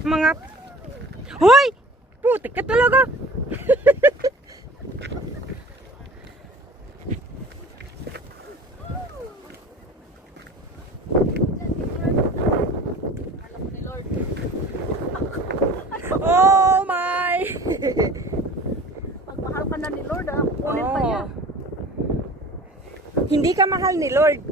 Mga... Hoy! Putik ka talaga! Oh my! Pag mahal ka na ni Lord, kunin pa niya. Hindi ka mahal ni Lord.